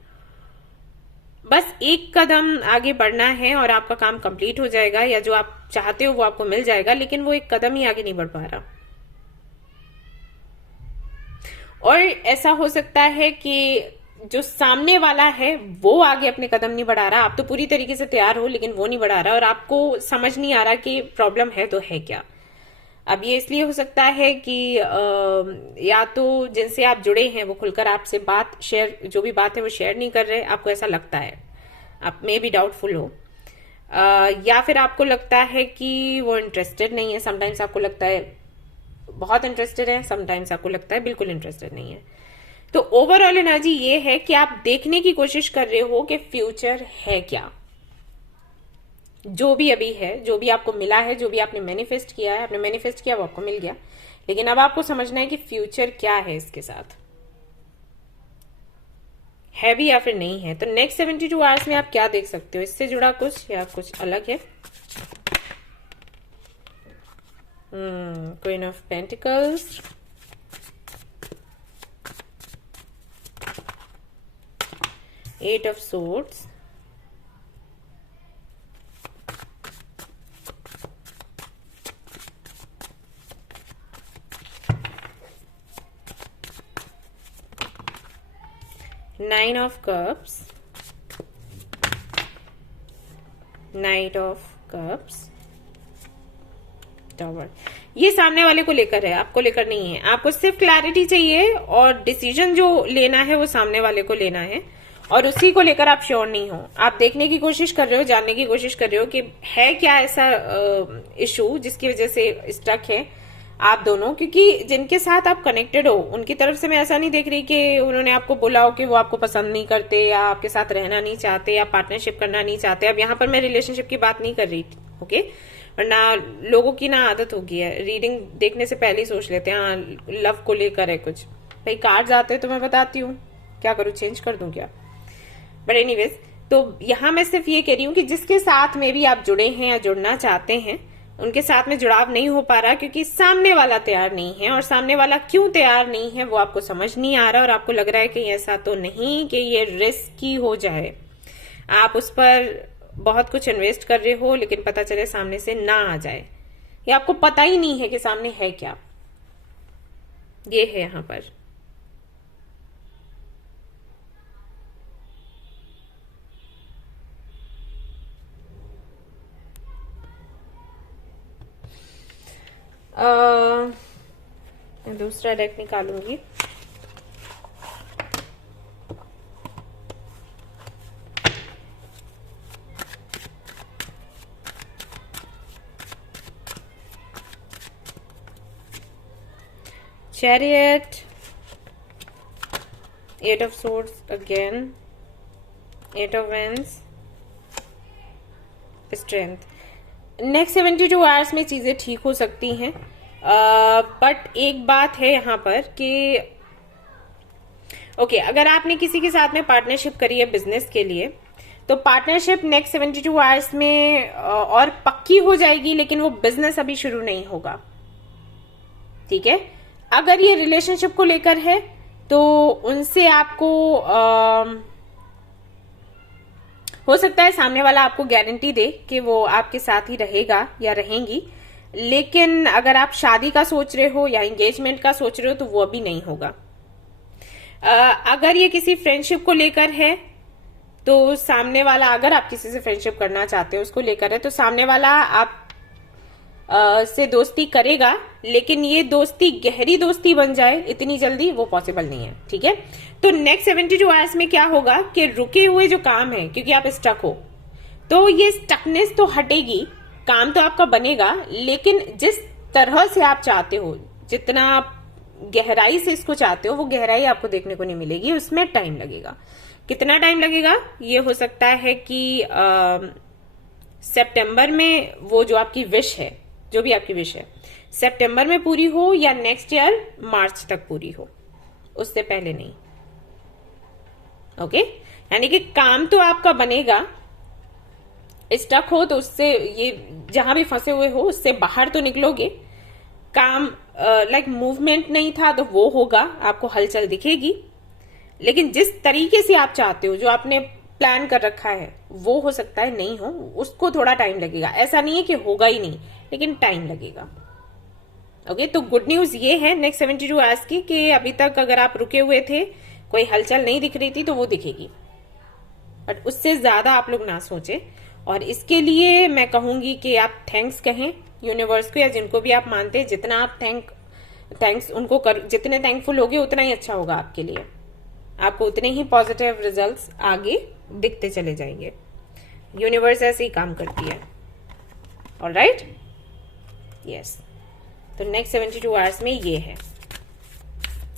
बस एक कदम आगे बढ़ना है और आपका काम कंप्लीट हो जाएगा, या जो आप चाहते हो वो आपको मिल जाएगा, लेकिन वो एक कदम ही आगे नहीं बढ़ पा रहा। और ऐसा हो सकता है कि जो सामने वाला है वो आगे अपने कदम नहीं बढ़ा रहा, आप तो पूरी तरीके से तैयार हो लेकिन वो नहीं बढ़ा रहा, और आपको समझ नहीं आ रहा कि प्रॉब्लम है तो है क्या। अब ये इसलिए हो सकता है कि या तो जिनसे आप जुड़े हैं वो खुलकर आपसे बात शेयर, जो भी बात है वो शेयर नहीं कर रहे, आपको ऐसा लगता है, आप मे बी डाउटफुल हो, या फिर आपको लगता है कि वो इंटरेस्टेड नहीं है। समटाइम्स आपको लगता है बहुत इंटरेस्टेड है, समटाइम्स आपको लगता है बिल्कुल इंटरेस्टेड नहीं है। तो ओवरऑल एनर्जी ये है कि आप देखने की कोशिश कर रहे हो कि फ्यूचर है क्या, जो भी अभी है, जो भी आपको मिला है, जो भी आपने मैनिफेस्ट किया है, आपने मैनिफेस्ट किया वो आपको मिल गया, लेकिन अब आपको समझना है कि फ्यूचर क्या है, इसके साथ है भी या फिर नहीं है। तो नेक्स्ट 72 आवर्स में आप क्या देख सकते हो, इससे जुड़ा कुछ या कुछ अलग है। Queen of pentacles, eight of swords, nine of cups, knight of cups, tower. ये सामने वाले को लेकर है, आपको लेकर नहीं है। आपको सिर्फ क्लैरिटी चाहिए और डिसीजन जो लेना है वो सामने वाले को लेना है, और उसी को लेकर आप श्योर नहीं हो। आप देखने की कोशिश कर रहे हो, जानने की कोशिश कर रहे हो कि है क्या ऐसा इशू जिसकी वजह से स्टक है आप दोनों। क्योंकि जिनके साथ आप कनेक्टेड हो उनकी तरफ से मैं ऐसा नहीं देख रही कि उन्होंने आपको बोला हो कि वो आपको पसंद नहीं करते या आपके साथ रहना नहीं चाहते या पार्टनरशिप करना नहीं चाहते। अब यहाँ पर मैं रिलेशनशिप की बात नहीं कर रही थी, ओके। वरना लोगों की ना आदत होगी है, रीडिंग देखने से पहले ही सोच लेते हैं हाँ लव को लेकर है कुछ। भाई कार्ड्स आते हैं तो मैं बताती हूँ, क्या करूँ, चेंज कर दूं क्या? बट एनीवेज, तो यहाँ मैं सिर्फ ये कह रही हूँ कि जिसके साथ में भी आप जुड़े हैं या जुड़ना चाहते हैं उनके साथ में जुड़ाव नहीं हो पा रहा क्योंकि सामने वाला तैयार नहीं है। और सामने वाला क्यों तैयार नहीं है वो आपको समझ नहीं आ रहा, और आपको लग रहा है कि ऐसा तो नहीं कि ये रिस्की हो जाए। आप उस पर बहुत कुछ इन्वेस्ट कर रहे हो लेकिन पता चले सामने से ना आ जाए, या आपको पता ही नहीं है कि सामने है क्या। ये है यहाँ पर। मैं दूसरा डेक निकालूंगी। Chariot, Eight of Swords again, Eight of Wands, Strength। Next 72 hours में चीजें ठीक हो सकती हैं, बट एक बात है यहाँ पर कि ओके, अगर आपने किसी के साथ में पार्टनरशिप करी है बिजनेस के लिए तो पार्टनरशिप नेक्स्ट 72 आवर्स में और पक्की हो जाएगी, लेकिन वो बिजनेस अभी शुरू नहीं होगा, ठीक है। अगर ये रिलेशनशिप को लेकर है तो उनसे आपको हो सकता है सामने वाला आपको गारंटी दे कि वो आपके साथ ही रहेगा या रहेंगी, लेकिन अगर आप शादी का सोच रहे हो या एंगेजमेंट का सोच रहे हो तो वो अभी नहीं होगा। अगर ये किसी फ्रेंडशिप को लेकर है तो सामने वाला, अगर आप किसी से फ्रेंडशिप करना चाहते हो उसको लेकर है तो सामने वाला आप से दोस्ती करेगा, लेकिन ये दोस्ती गहरी दोस्ती बन जाए इतनी जल्दी वो पॉसिबल नहीं है, ठीक है। तो नेक्स्ट 72 आवर्स में क्या होगा कि रुके हुए जो काम है, क्योंकि आप स्टक हो तो ये स्टकनेस तो हटेगी, काम तो आपका बनेगा, लेकिन जिस तरह से आप चाहते हो, जितना आप गहराई से इसको चाहते हो वो गहराई आपको देखने को नहीं मिलेगी, उसमें टाइम लगेगा। कितना टाइम लगेगा? ये हो सकता है कि सितंबर में वो जो आपकी विश है, जो भी आपकी विश है, सितंबर में पूरी हो या नेक्स्ट ईयर मार्च तक पूरी हो, उससे पहले नहीं, ओके। यानी कि काम तो आपका बनेगा, स्टक हो तो उससे, ये जहां भी फंसे हुए हो उससे बाहर तो निकलोगे। काम लाइक मूवमेंट नहीं था तो वो होगा, आपको हलचल दिखेगी, लेकिन जिस तरीके से आप चाहते हो, जो आपने प्लान कर रखा है, वो हो सकता है नहीं हो, उसको थोड़ा टाइम लगेगा। ऐसा नहीं है कि होगा ही नहीं, लेकिन टाइम लगेगा, ओके। तो गुड न्यूज ये है नेक्स्ट 72 आवर्स की कि अभी तक अगर आप रुके हुए थे, कोई हलचल नहीं दिख रही थी, तो वो दिखेगी, बट उससे ज्यादा आप लोग ना सोचे। और इसके लिए मैं कहूंगी कि आप थैंक्स कहें यूनिवर्स को, या जिनको भी आप मानते हैं, जितना आप थैंक्स उनको जितने थैंकफुल होगे उतना ही अच्छा होगा आपके लिए, आपको उतने ही पॉजिटिव रिजल्ट्स आगे दिखते चले जाएंगे। यूनिवर्स ऐसे ही काम करती है, ऑलराइट, यस। तो नेक्स्ट 72 आवर्स में ये है।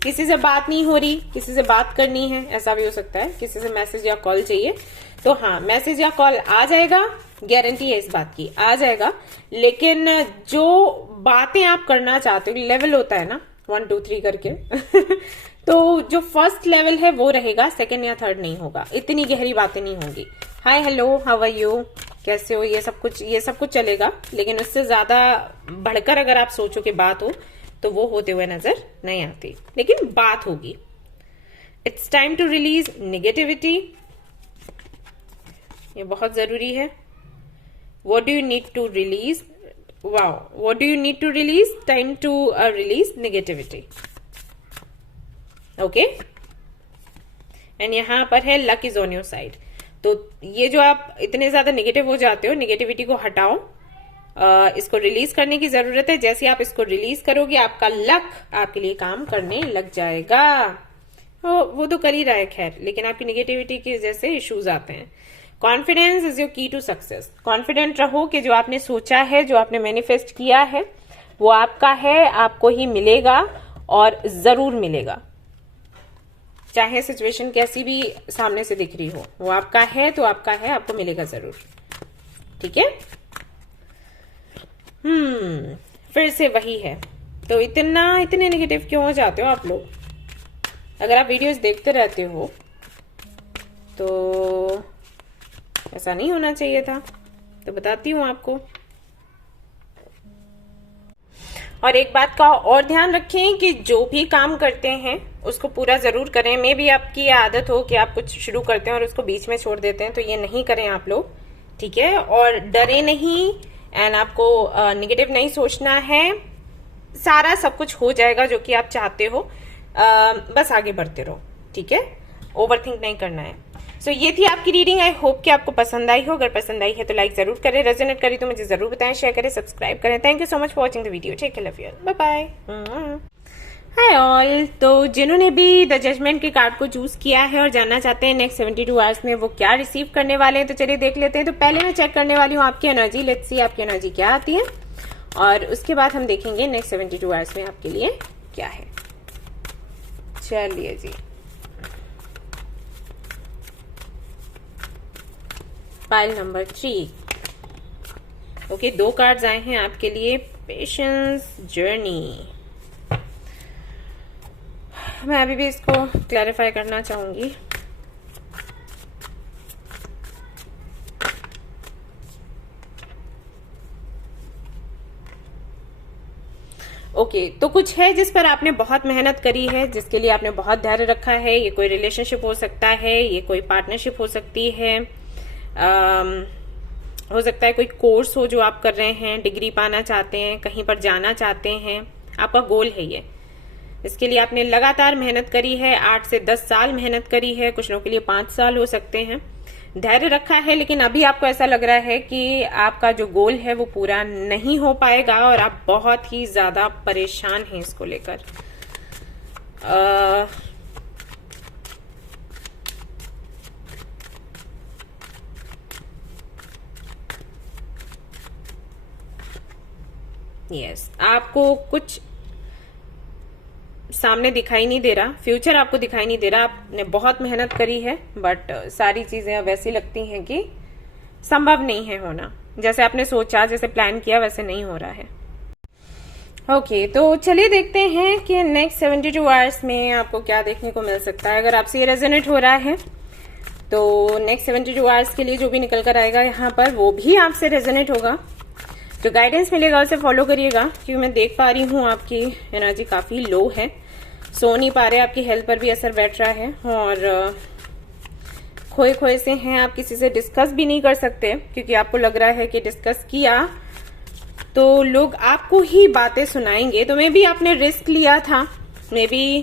किसी से बात नहीं हो रही, किसी से बात करनी है, ऐसा भी हो सकता है, किसी से मैसेज या कॉल चाहिए, तो हाँ मैसेज या कॉल आ जाएगा, गारंटी है इस बात की, आ जाएगा। लेकिन जो बातें आप करना चाहते हो, लेवल होता है ना 1 2 3 करके तो जो फर्स्ट लेवल है वो रहेगा, सेकंड या थर्ड नहीं होगा, इतनी गहरी बातें नहीं होंगी। Hi hello how are you, कैसे हो, ये सब कुछ चलेगा, लेकिन उससे ज्यादा बढ़कर अगर आप सोचो कि बात हो तो वो होते हुए नजर नहीं आती, लेकिन बात होगी। It's time to release negativity, ये बहुत जरूरी है। What do you need to release, wow, what do you need to release, time to release negativity. Okay, and यहां पर है luck is on your side. तो ये जो आप इतने ज्यादा नेगेटिव हो जाते हो, नेगेटिविटी को हटाओ, इसको रिलीज करने की जरूरत है। जैसे आप इसको रिलीज करोगे आपका लक आपके लिए काम करने लग जाएगा। वो तो कर ही रहा है खैर, लेकिन आपकी नेगेटिविटी की वजह से इश्यूज आते हैं। कॉन्फिडेंस इज योर की टू सक्सेस। कॉन्फिडेंट रहो कि जो आपने सोचा है, जो आपने मैनिफेस्ट किया है, वो आपका है, आपको ही मिलेगा और जरूर मिलेगा। चाहे सिचुएशन कैसी भी सामने से दिख रही हो, वो आपका है तो आपका है, आपको मिलेगा जरूर। ठीक है, फिर से वही है। तो इतने नेगेटिव क्यों हो जाते हो आप लोग? अगर आप वीडियोस देखते रहते हो तो ऐसा नहीं होना चाहिए था, तो बताती हूं आपको। और एक बात का और ध्यान रखें कि जो भी काम करते हैं उसको पूरा जरूर करें। मे भी आपकी आदत हो कि आप कुछ शुरू करते हैं और उसको बीच में छोड़ देते हैं, तो ये नहीं करें आप लोग, ठीक है। और डरे नहीं, एंड आपको नेगेटिव नहीं सोचना है। सारा सब कुछ हो जाएगा जो कि आप चाहते हो, बस आगे बढ़ते रहो, ठीक है। ओवरथिंक नहीं करना है। सो ये थी आपकी रीडिंग। आई होप कि आपको पसंद आई हो। अगर पसंद आई है तो लाइक जरूर करें, रेजोनेट करें तो मुझे जरूर बताएं, शेयर करें, सब्सक्राइब करें। Thank you so much for watching the video. Take care, love you, bye bye. Hi all. तो जिन्होंने भी द जजमेंट के कार्ड को चूज किया है और जानना चाहते हैं नेक्स्ट 72 आवर्स में वो क्या रिसीव करने वाले हैं, तो चलिए देख लेते हैं। तो पहले मैं चेक करने वाली हूँ आपकी एनर्जी। लेट्स सी आपकी एनर्जी क्या आती है, और उसके बाद हम देखेंगे नेक्स्ट 72 आवर्स में आपके लिए क्या है। चलिए जी, पाइल नंबर 3। ओके, 2 कार्ड्स आए हैं आपके लिए। Patience journey. मैं अभी भी इसको क्लैरिफाई करना चाहूंगी। ओके, तो कुछ है जिस पर आपने बहुत मेहनत करी है, जिसके लिए आपने बहुत धैर्य रखा है। ये कोई रिलेशनशिप हो सकता है, ये कोई पार्टनरशिप हो सकती है, हो सकता है कोई कोर्स हो जो आप कर रहे हैं, डिग्री पाना चाहते हैं, कहीं पर जाना चाहते हैं, आपका गोल है ये। इसके लिए आपने लगातार मेहनत करी है, 8 से 10 साल मेहनत करी है, कुछ लोगों के लिए 5 साल हो सकते हैं। धैर्य रखा है, लेकिन अभी आपको ऐसा लग रहा है कि आपका जो गोल है वो पूरा नहीं हो पाएगा और आप बहुत ही ज्यादा परेशान हैं इसको लेकर। यस, आपको कुछ सामने दिखाई नहीं दे रहा, फ्यूचर आपको दिखाई नहीं दे रहा। आपने बहुत मेहनत करी है, बट सारी चीजें अब वैसी लगती हैं कि संभव नहीं है होना। जैसे आपने सोचा, जैसे प्लान किया, वैसे नहीं हो रहा है। ओके, तो चलिए देखते हैं कि नेक्स्ट 72 आवर्स में आपको क्या देखने को मिल सकता है। अगर आपसे ये रेजोनेट हो रहा है तो नेक्स्ट 72 आवर्स के लिए जो भी निकल कर आएगा यहाँ पर, वो भी आपसे रेजोनेट होगा। जो गाइडेंस मिलेगा उसे फॉलो करिएगा, क्योंकि मैं देख पा रही हूँ आपकी एनर्जी काफी लो है, सो नहीं पा रहे, आपकी हेल्थ पर भी असर बैठ रहा है, और खोए खोए से हैं। आप किसी से डिस्कस भी नहीं कर सकते, क्योंकि आपको लग रहा है कि डिस्कस किया तो लोग आपको ही बातें सुनाएंगे। तो मे बी आपने रिस्क लिया था, मे बी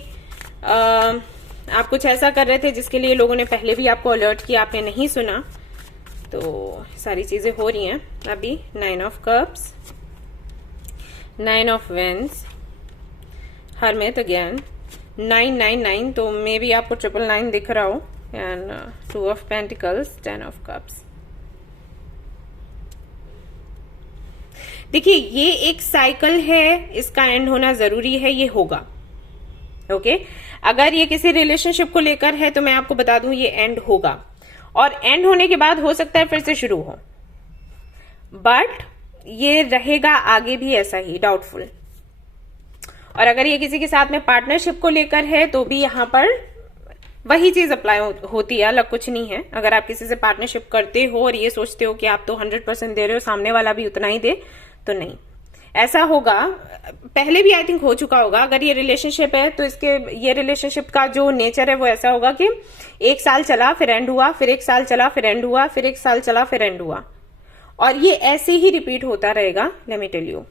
आप कुछ ऐसा कर रहे थे जिसके लिए लोगों ने पहले भी आपको अलर्ट किया, आपने नहीं सुना। तो सारी चीजें हो रही हैं अभी। 9 of cups, 9 of wands, hermit again, 999, तो मे बी आपको 999 दिख रहा हो, and 2 of pentacles, 10 of cups. देखिए, ये एक साइकिल है, इसका एंड होना जरूरी है, ये होगा। ओके, अगर ये किसी रिलेशनशिप को लेकर है तो मैं आपको बता दूं ये एंड होगा, और एंड होने के बाद हो सकता है फिर से शुरू हो, बट ये रहेगा आगे भी ऐसा ही डाउटफुल। और अगर ये किसी के साथ में पार्टनरशिप को लेकर है तो भी यहां पर वही चीज अप्लाई होती है, अलग कुछ नहीं है। अगर आप किसी से पार्टनरशिप करते हो और ये सोचते हो कि आप तो 100% दे रहे हो, सामने वाला भी उतना ही दे, तो नहीं, ऐसा होगा। पहले भी आई थिंक हो चुका होगा। अगर ये रिलेशनशिप है तो ये रिलेशनशिप का जो नेचर है वो ऐसा होगा कि 1 साल चला फिर एंड हुआ, फिर 1 साल चला फिर एंड हुआ, फिर 1 साल चला फिर एंड हुआ, और ये ऐसे ही रिपीट होता रहेगा, लेट मी टेल यू।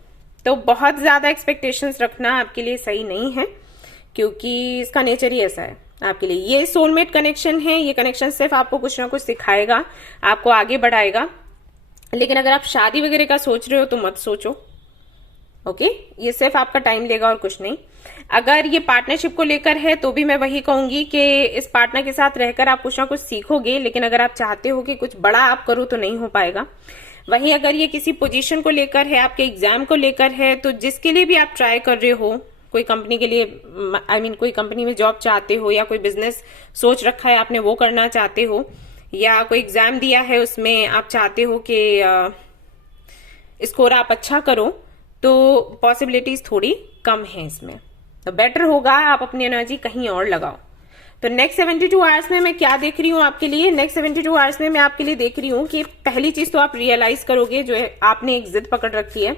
तो बहुत ज्यादा एक्सपेक्टेशंस रखना आपके लिए सही नहीं है, क्योंकि इसका नेचर ही ऐसा है आपके लिए। ये सोलमेट कनेक्शन है, ये कनेक्शन सिर्फ आपको कुछ ना कुछ सिखाएगा, आपको आगे बढ़ाएगा। लेकिन अगर आप शादी वगैरह का सोच रहे हो तो मत सोचो, ओके? ये सिर्फ आपका टाइम लेगा और कुछ नहीं। अगर ये पार्टनरशिप को लेकर है तो भी मैं वही कहूंगी कि इस पार्टनर के साथ रहकर आप कुछ ना कुछ सीखोगे, लेकिन अगर आप चाहते हो कि कुछ बड़ा आप करो तो नहीं हो पाएगा। वहीं अगर ये किसी पोजीशन को लेकर है, आपके एग्जाम को लेकर है, तो जिसके लिए भी आप ट्राई कर रहे हो, कोई कंपनी के लिए, कोई कंपनी में जॉब चाहते हो, या कोई बिजनेस सोच रखा है आपने वो करना चाहते हो, या कोई एग्जाम दिया है उसमें आप चाहते हो कि स्कोर आप अच्छा करो, तो पॉसिबिलिटीज थोड़ी कम है इसमें। तो बेटर होगा आप अपनी एनर्जी कहीं और लगाओ। तो नेक्स्ट 72 आवर्स में मैं क्या देख रही हूँ आपके लिए? नेक्स्ट 72 आवर्स में मैं आपके लिए देख रही हूँ कि पहली चीज तो आप रियलाइज करोगे जो है, आपने एक जिद पकड़ रखी है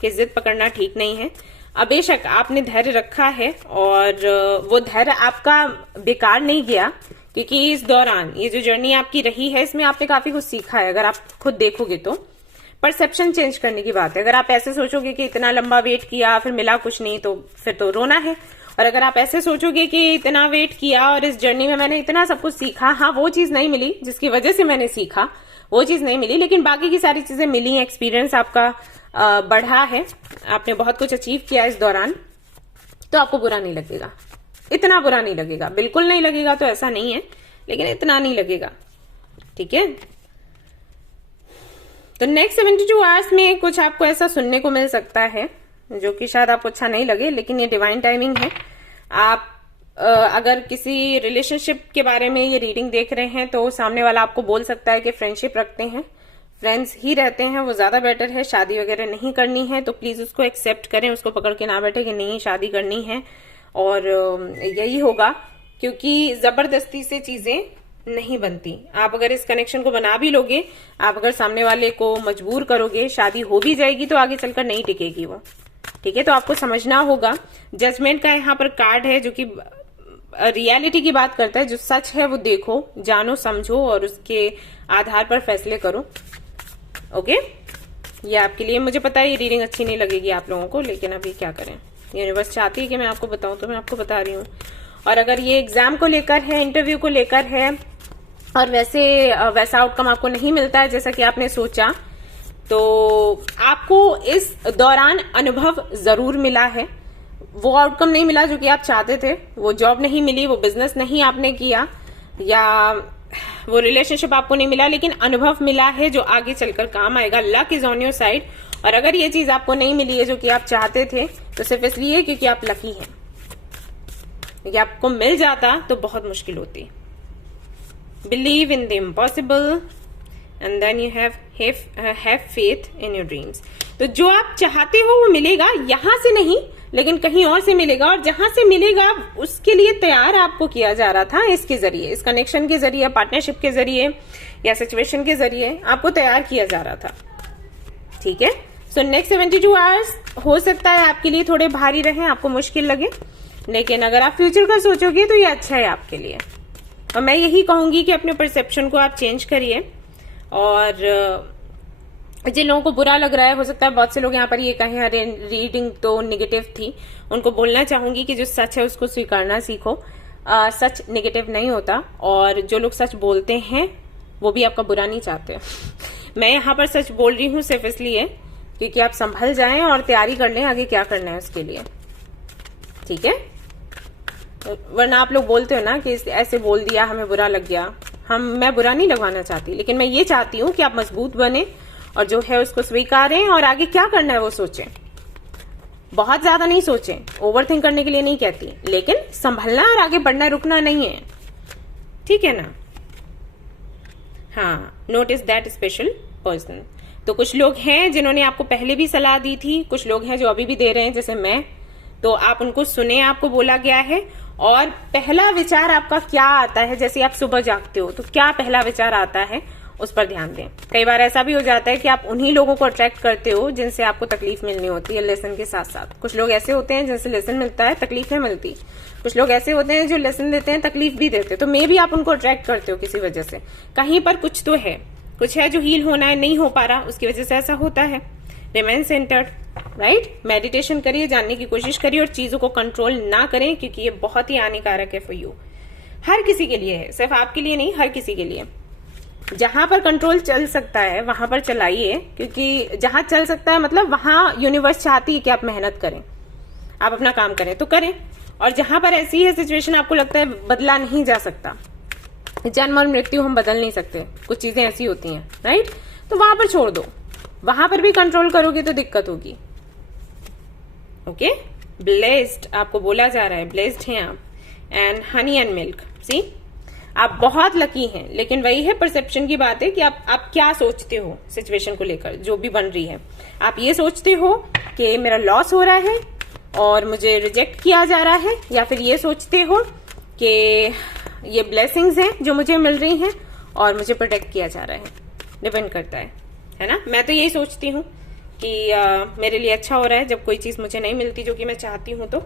कि जिद पकड़ना ठीक नहीं है। अब बेशक आपने धैर्य रखा है और वो धैर्य आपका बेकार नहीं गया, क्योंकि इस दौरान ये जो जर्नी आपकी रही है इसमें आपने काफी कुछ सीखा है। अगर आप खुद देखोगे तो परसेप्शन चेंज करने की बात है। अगर आप ऐसे सोचोगे कि इतना लंबा वेट किया फिर मिला कुछ नहीं, तो फिर तो रोना है। और अगर आप ऐसे सोचोगे कि इतना वेट किया और इस जर्नी में मैंने इतना सब कुछ सीखा, हाँ वो चीज नहीं मिली जिसकी वजह से मैंने सीखा, वो चीज नहीं मिली, लेकिन बाकी की सारी चीजें मिली, एक्सपीरियंस आपका बढ़ा है, आपने बहुत कुछ अचीव किया इस दौरान, तो आपको बुरा नहीं लगेगा, इतना बुरा नहीं लगेगा। बिल्कुल नहीं लगेगा तो ऐसा नहीं है, लेकिन इतना नहीं लगेगा, ठीक है? तो नेक्स्ट 72 आवर्स में कुछ आपको ऐसा सुनने को मिल सकता है जो कि शायद आपको अच्छा नहीं लगे, लेकिन ये डिवाइन टाइमिंग है। आप अगर किसी रिलेशनशिप के बारे में ये रीडिंग देख रहे हैं तो सामने वाला आपको बोल सकता है कि फ्रेंडशिप रखते हैं, फ्रेंड्स ही रहते हैं, वो ज्यादा बेटर है, शादी वगैरह नहीं करनी है। तो प्लीज उसको एक्सेप्ट करें, उसको पकड़ के ना बैठे कि नहीं शादी करनी है और यही होगा, क्योंकि जबरदस्ती से चीजें नहीं बनती। आप अगर इस कनेक्शन को बना भी लोगे, आप अगर सामने वाले को मजबूर करोगे, शादी हो भी जाएगी तो आगे चलकर नहीं टिकेगी वो, ठीक है? तो आपको समझना होगा। जजमेंट का यहाँ पर कार्ड है जो कि रियलिटी की बात करता है, जो सच है वो देखो, जानो, समझो और उसके आधार पर फैसले करो, ओके? ये आपके लिए, मुझे पता है ये रीडिंग अच्छी नहीं लगेगी आप लोगों को, लेकिन अभी क्या करें, यूनिवर्स चाहती है कि मैं आपको बताऊं तो मैं आपको बता रही हूँ। और अगर ये एग्जाम को लेकर है, इंटरव्यू को लेकर है और वैसा आउटकम आपको नहीं मिलता है जैसा कि आपने सोचा, तो आपको इस दौरान अनुभव जरूर मिला है। वो आउटकम नहीं मिला जो कि आप चाहते थे, वो जॉब नहीं मिली, वो बिजनेस नहीं आपने किया, या वो रिलेशनशिप आपको नहीं मिला, लेकिन अनुभव मिला है जो आगे चलकर काम आएगा। Luck is on your side. और अगर ये चीज आपको नहीं मिली है जो कि आप चाहते थे, तो सिर्फ इसलिए क्योंकि आप लकी हैं। ये आपको मिल जाता तो बहुत मुश्किल होती। Believe in the impossible and then you have faith in your dreams. तो जो आप चाहते हो वो मिलेगा, यहां से नहीं लेकिन कहीं और से मिलेगा, और जहां से मिलेगा उसके लिए तैयार आपको किया जा रहा था। इसके जरिए, इस कनेक्शन के जरिए, पार्टनरशिप के जरिए या सिचुएशन के जरिए आपको तैयार किया जा रहा था, ठीक है? सो नेक्स्ट 72 आवर्स हो सकता है आपके लिए थोड़े भारी रहे, आपको मुश्किल लगे, लेकिन अगर आप फ्यूचर का सोचोगे तो ये अच्छा है आपके लिए। और मैं यही कहूंगी कि अपने परसेप्शन को आप चेंज करिए। और जिन लोगों को बुरा लग रहा है, हो सकता है बहुत से लोग यहाँ पर ये कहें अरे रीडिंग तो नेगेटिव थी, उनको बोलना चाहूंगी कि जो सच है उसको स्वीकारना सीखो। सच नेगेटिव नहीं होता, और जो लोग सच बोलते हैं वो भी आपका बुरा नहीं चाहते। मैं यहाँ पर सच बोल रही हूँ सिर्फ इसलिए क्योंकि आप संभल जाएं और तैयारी कर लें आगे क्या करना है उसके लिए, ठीक है? वरना आप लोग बोलते हो ना कि ऐसे बोल दिया, हमें बुरा लग गया। मैं बुरा नहीं लगवाना चाहती, लेकिन मैं ये चाहती हूँ कि आप मजबूत बने और जो है उसको स्वीकारें और आगे क्या करना है वो सोचें। बहुत ज्यादा नहीं सोचें, ओवरथिंक करने के लिए नहीं कहती, लेकिन संभलना और आगे बढ़ना, रुकना नहीं है, ठीक है ना? हाँ, नोटिस दैट स्पेशल पर्सन। तो कुछ लोग हैं जिन्होंने आपको पहले भी सलाह दी थी, कुछ लोग हैं जो अभी भी दे रहे हैं, जैसे मैं। तो आप उनको सुने, आपको बोला गया है और पहला विचार आपका क्या आता है, जैसे आप सुबह जागते हो तो क्या पहला विचार आता है उस पर ध्यान दें। कई बार ऐसा भी हो जाता है कि आप उन्हीं लोगों को अट्रैक्ट करते हो जिनसे आपको तकलीफ मिलनी होती है लेसन के साथ साथ। कुछ लोग ऐसे होते हैं जिनसे लेसन मिलता है, तकलीफ नहीं मिलती। कुछ लोग ऐसे होते हैं जो लेसन देते हैं, तकलीफ भी देते हैं। तो मे भी आप उनको अट्रैक्ट करते हो किसी वजह से। कहीं पर कुछ तो है, कुछ है जो हील होना है, नहीं हो पा रहा, उसकी वजह से ऐसा होता है। Remain centred, right. मेडिटेशन करिए, जानने की कोशिश करिए और चीजों को कंट्रोल ना करें, क्योंकि ये बहुत ही हानिकारक है फॉर यू। हर किसी के लिए है, सिर्फ आपके लिए नहीं, हर किसी के लिए। जहां पर कंट्रोल चल सकता है वहां पर चलाइए, क्योंकि जहां चल सकता है मतलब वहां यूनिवर्स चाहती है कि आप मेहनत करें, आप अपना काम करें तो करें। और जहां पर ऐसी है सिचुएशन आपको लगता है बदला नहीं जा सकता, जन्म और मृत्यु हम बदल नहीं सकते, कुछ चीजें ऐसी होती हैं, राइट, तो वहां पर छोड़ दो। वहां पर भी कंट्रोल करोगे तो दिक्कत होगी। ओके, ब्लेस्ड आपको बोला जा रहा है, ब्लेस्ड हैं आप। एंड हनी एंड मिल्क, सी आप बहुत लकी हैं। लेकिन वही है, परसेप्शन की बात है कि आप क्या सोचते हो सिचुएशन को लेकर जो भी बन रही है। आप ये सोचते हो कि मेरा लॉस हो रहा है और मुझे रिजेक्ट किया जा रहा है, या फिर ये सोचते हो कि ये ब्लेसिंग्स हैं जो मुझे मिल रही हैं और मुझे प्रोटेक्ट किया जा रहा है। डिपेंड करता है ना। मैं तो यही सोचती हूँ कि मेरे लिए अच्छा हो रहा है जब कोई चीज मुझे नहीं मिलती जो कि मैं चाहती हूँ तो,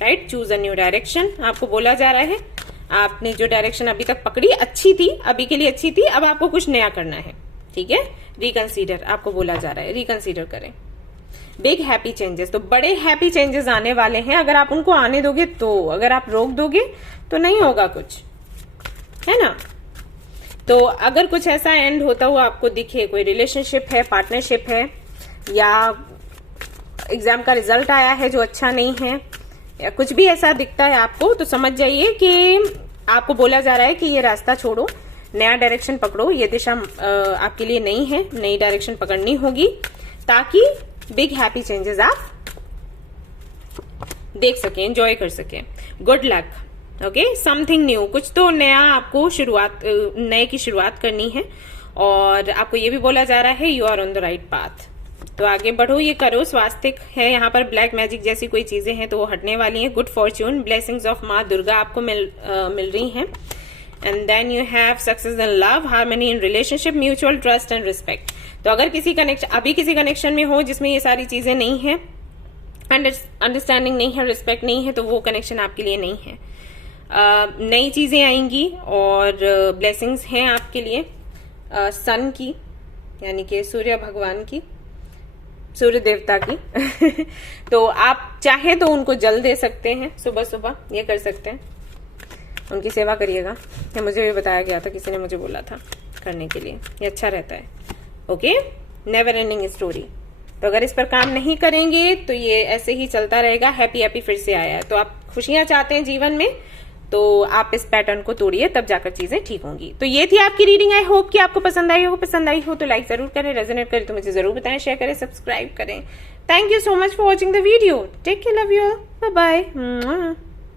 right. Choose a new direction आपको बोला जा रहा है। आपने जो डायरेक्शन अभी तक पकड़ी अच्छी थी, अभी के लिए अच्छी थी, अब आपको कुछ नया करना है, ठीक है। रिकंसीडर आपको बोला जा रहा है, रिकंसीडर करें। बिग हैप्पी चेंजेस, तो बड़े हैप्पी चेंजेस आने वाले हैं अगर आप उनको आने दोगे तो। अगर आप रोक दोगे तो नहीं होगा कुछ, है ना। तो अगर कुछ ऐसा एंड होता हुआ आपको दिखे, कोई रिलेशनशिप है, पार्टनरशिप है, या एग्जाम का रिजल्ट आया है जो अच्छा नहीं है, या कुछ भी ऐसा दिखता है आपको, तो समझ जाइए कि आपको बोला जा रहा है कि ये रास्ता छोड़ो, नया डायरेक्शन पकड़ो, ये दिशा आपके लिए नहीं है, नई डायरेक्शन पकड़नी होगी ताकि बिग हैप्पी चेंजेस आप देख सकें, एंजॉय कर सकें। Good luck, okay. Something new, कुछ तो नया आपको नए की शुरुआत करनी है। और आपको ये भी बोला जा रहा है you are on the right path, तो आगे बढ़ो, ये करो। स्वास्थ्य है यहाँ पर, ब्लैक मैजिक जैसी कोई चीजें हैं तो वो हटने वाली हैं। गुड फॉर्च्यून, ब्लेसिंग्स ऑफ माँ दुर्गा आपको मिल रही हैं। And then you have success in love, harmony in relationship, mutual trust and respect. तो अगर अभी किसी कनेक्शन में हो जिसमें ये सारी चीजें नहीं है, अंडरस्टैंडिंग नहीं है, रिस्पेक्ट नहीं है, तो वो कनेक्शन आपके लिए नहीं है। नई चीजें आएंगी और ब्लेसिंग्स हैं आपके लिए सन की, यानी कि सूर्य भगवान की, सूर्य देवता की। तो आप चाहे तो उनको जल दे सकते हैं, सुबह सुबह ये कर सकते हैं, उनकी सेवा करिएगा। ये मुझे भी बताया गया था, किसी ने मुझे बोला था करने के लिए, ये अच्छा रहता है। Okay, never ending story. तो अगर इस पर काम नहीं करेंगे तो ये ऐसे ही चलता रहेगा। हैप्पी फिर से आया है, तो आप खुशियां चाहते हैं जीवन में, तो आप इस पैटर्न को तोड़िए, तब जाकर चीजें ठीक होंगी। तो ये थी आपकी रीडिंग। आई होप कि आपको पसंद आई हो। पसंद आई हो तो लाइक जरूर करें, रेजोनेट करें तो मुझे जरूर बताएं, शेयर करें, सब्सक्राइब करें। Thank you so much for watching the video. Take care, love you, bye bye.